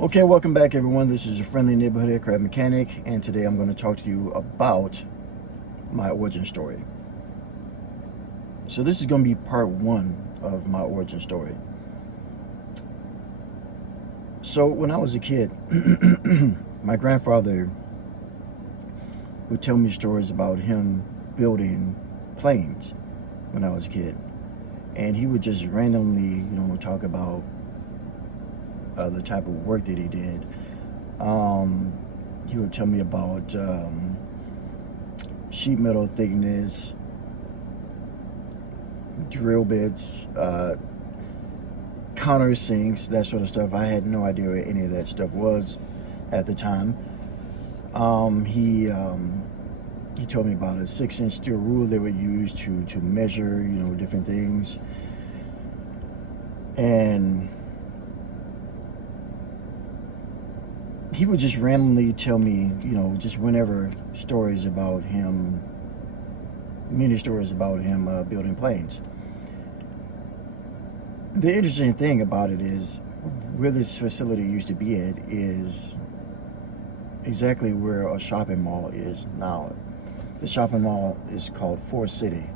Okay, welcome back everyone. This is your friendly neighborhood aircraft mechanic, and today I'm going to talk to you about my origin story. So this is going to be part one of my origin story. So when I was a kid, my grandfather would tell me stories about him building planes when I was a kid. And he would just randomly, talk about the type of work that he did. He would tell me about sheet metal thickness, drill bits, countersinks, that sort of stuff. I had no idea what any of that stuff was at the time. He told me about a 6-inch steel rule they would use to measure, different things. And he would just randomly tell me, just whenever stories about him, many stories about him building planes. The interesting thing about it is where this facility used to be at is exactly where a shopping mall is now. The shopping mall is called Forest City.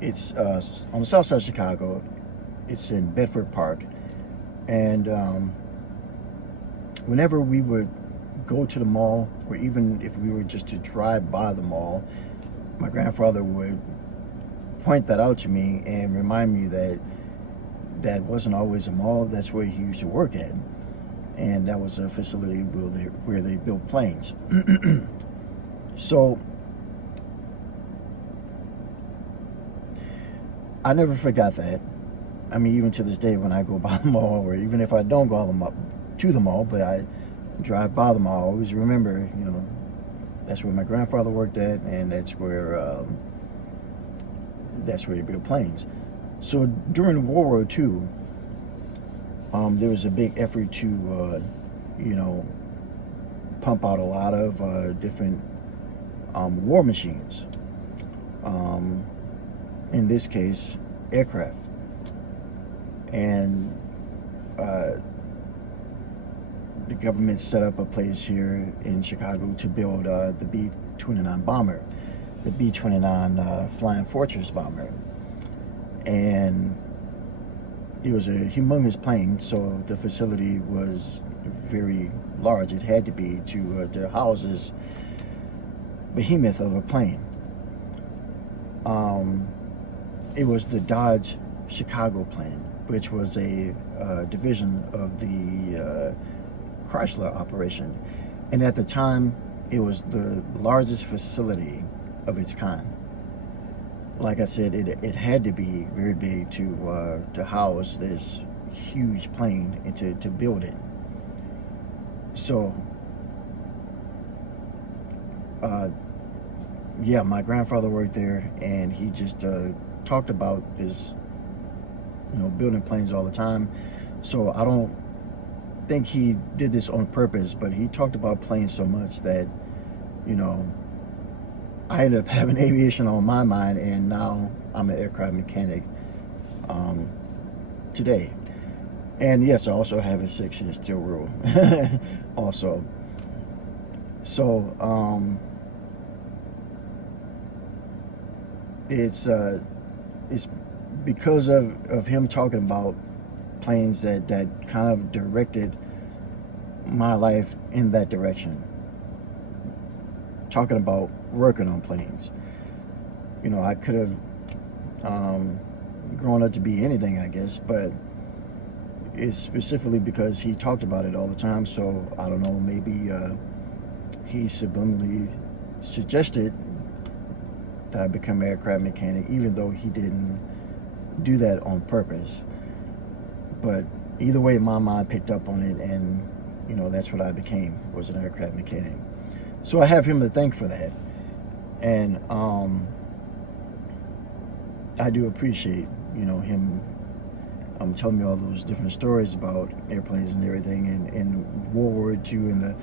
It's on the south side of Chicago. It's in Bedford Park. And whenever we would go to the mall, or even if we were just to drive by the mall, my grandfather would point that out to me and remind me that that wasn't always a mall. That's where he used to work at, and that was a facility where they built planes. So I never forgot that. I mean, even to this day, when I go by the mall, or even if I don't go to the mall, but I drive by the mall, I always remember, that's where my grandfather worked at, and that's where he built planes. So during World War II, there was a big effort to, pump out a lot of different war machines. In this case, aircraft. And the government set up a place here in Chicago to build the B-29 bomber, the B-29 Flying Fortress bomber. And it was a humongous plane, so the facility was very large. It had to be to house this behemoth of a plane. It was the Dodge Chicago plan, which was a division of the Chrysler operation. And at the time, it was the largest facility of its kind. Like I said, it had to be very big to house this huge plane and to build it. So, yeah, my grandfather worked there, and he just talked about this, building planes all the time. So I don't think he did this on purpose, but he talked about planes so much that, I ended up having aviation on my mind, and now I'm an aircraft mechanic today. And yes, I also have a 6-inch steel rule also. So it's because of him talking about planes that kind of directed my life in that direction. Talking about working on planes. I could have grown up to be anything, I guess, but it's specifically because he talked about it all the time. So I don't know, maybe he subliminally suggested that I become an aircraft mechanic, even though he didn't do that on purpose. But either way, my mind picked up on it, and that's what I became, was an aircraft mechanic. So I have him to thank for that. And I do appreciate, him telling me all those different stories about airplanes and everything, and World War II, and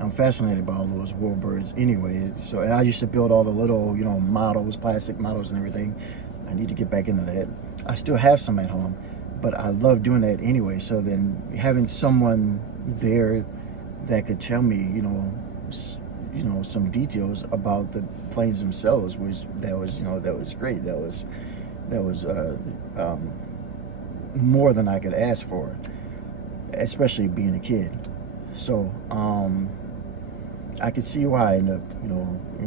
I'm fascinated by all those warbirds anyway. So, and I used to build all the little, models, plastic models and everything. I need to get back into that. I still have some at home, but I love doing that anyway. So then having someone there that could tell me, some details about the planes themselves was great. That was more than I could ask for, especially being a kid. So I could see why I ended up,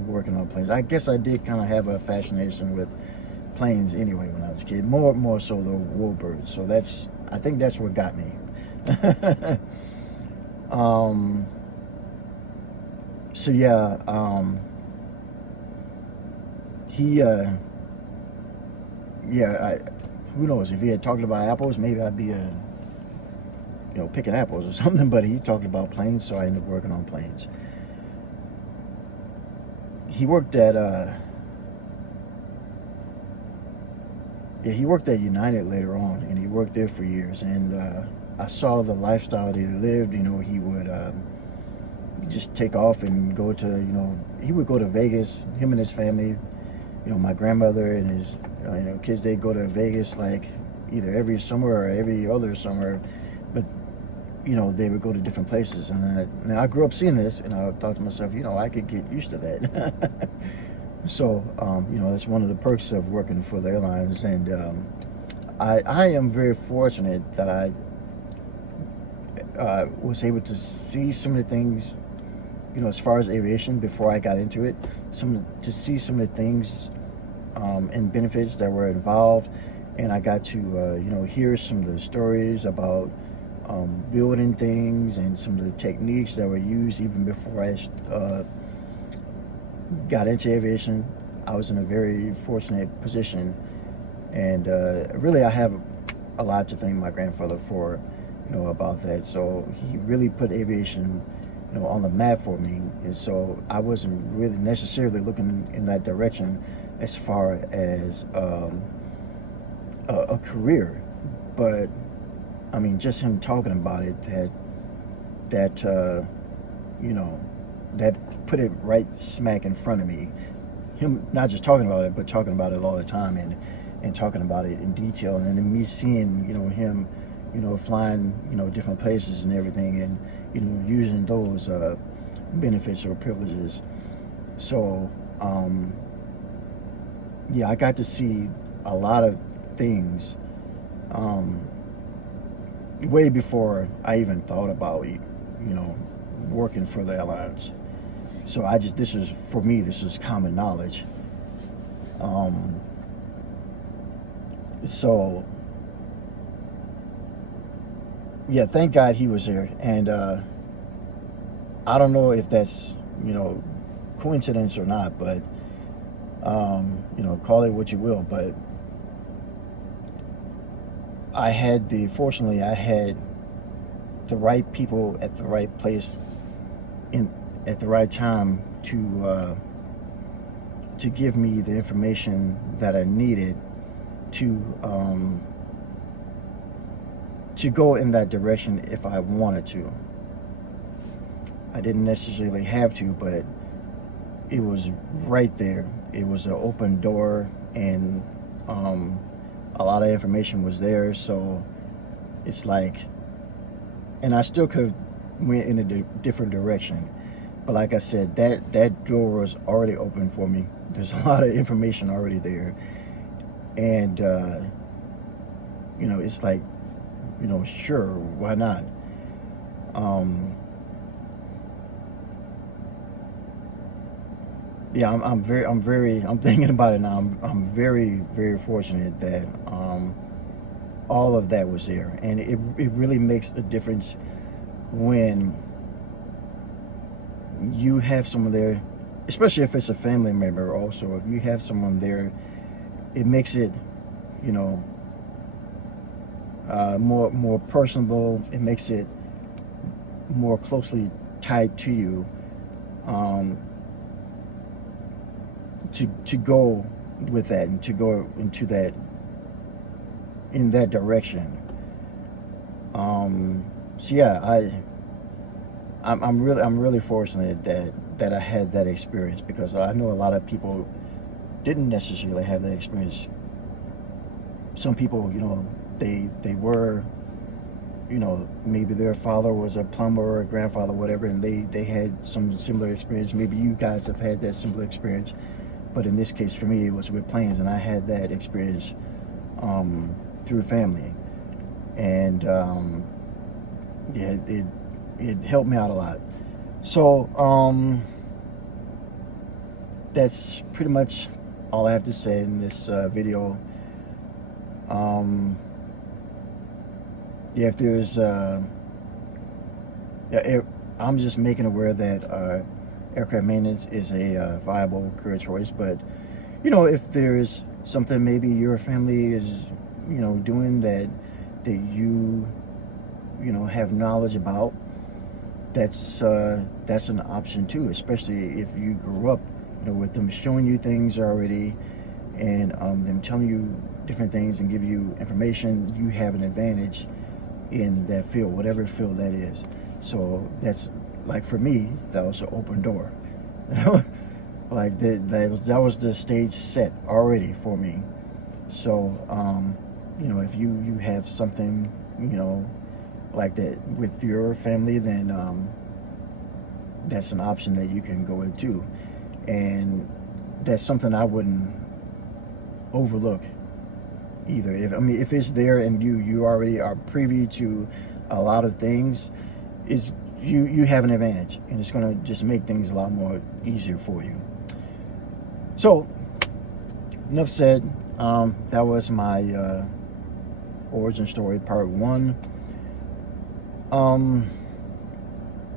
working on planes. I guess I did kind of have a fascination with planes anyway when I was a kid. More so the warbirds. So I think that's what got me. So yeah, who knows, if he had talked about apples, maybe I'd be picking apples or something, but he talked about planes, so I ended up working on planes. He worked at United later on, and he worked there for years, and I saw the lifestyle that he lived. He would just take off and go to, he would go to Vegas, him and his family, my grandmother and his kids, they'd go to Vegas like either every summer or every other summer, but they would go to different places. And now I grew up seeing this, and I thought to myself, I could get used to that. So that's one of the perks of working for the airlines. And I am very fortunate that I was able to see some of the things, as far as aviation, before I got into it, to see some of the things and benefits that were involved. And I got to hear some of the stories about building things and some of the techniques that were used even before I got into aviation. I was in a very fortunate position, and really I have a lot to thank my grandfather for, about that. So he really put aviation, on the map for me, and so I wasn't really necessarily looking in that direction as far as a career, but I mean, just him talking about it, that put it right smack in front of me. Him not just talking about it, but talking about it all the time, and talking about it in detail, and then me seeing, him, flying, different places and everything, and using those benefits or privileges. So I got to see a lot of things way before I even thought about working for the airlines. So this is common knowledge. So yeah, thank God he was there. And I don't know if that's coincidence or not, but call it what you will, but fortunately I had the right people at the right place at the right time to give me the information that I needed to go in that direction if I wanted to. I didn't necessarily have to, but it was right there. It was an open door, and a lot of information was there. So it's like, and I still could have went in a different direction, but like I said, that door was already open for me. There's a lot of information already there, and it's like, sure, why not? Yeah, I'm thinking about it now. I'm very, very fortunate that all of that was there, and it really makes a difference when you have someone there, especially if it's a family member. Also, if you have someone there, it makes it, more personable. It makes it more closely tied to you. To go with that, and to go into that, in that direction. So yeah, I'm really fortunate that I had that experience, because I know a lot of people didn't necessarily have that experience. Some people, they were, you know, maybe their father was a plumber or a grandfather, whatever, and they had some similar experience. Maybe you guys have had that similar experience, but in this case for me, it was with planes, and I had that experience through family, and yeah, it helped me out a lot. So that's pretty much all I have to say in this video. Yeah, if there's I'm just making aware that aircraft maintenance is a viable career choice. But you know, if there's something maybe your family is, you know, doing that you know have knowledge about, that's an option too, especially if you grew up, you know, with them showing you things already, and them telling you different things and give you information. You have an advantage in that field, whatever field that is. So that's, like, for me, that was an open door. Like that was the stage set already for me. So you know, if you have something, you know, like that with your family, then that's an option that you can go with too, and that's something I wouldn't overlook either. If it's there and you already are privy to a lot of things, is you have an advantage, and it's going to just make things a lot more easier for you. So enough said. That was my origin story part 1.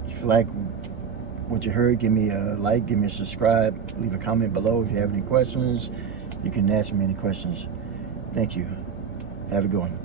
If you like what you heard, give me a like, give me a subscribe, leave a comment below. If you have any questions, you can ask me any questions. Thank you. Have a good one.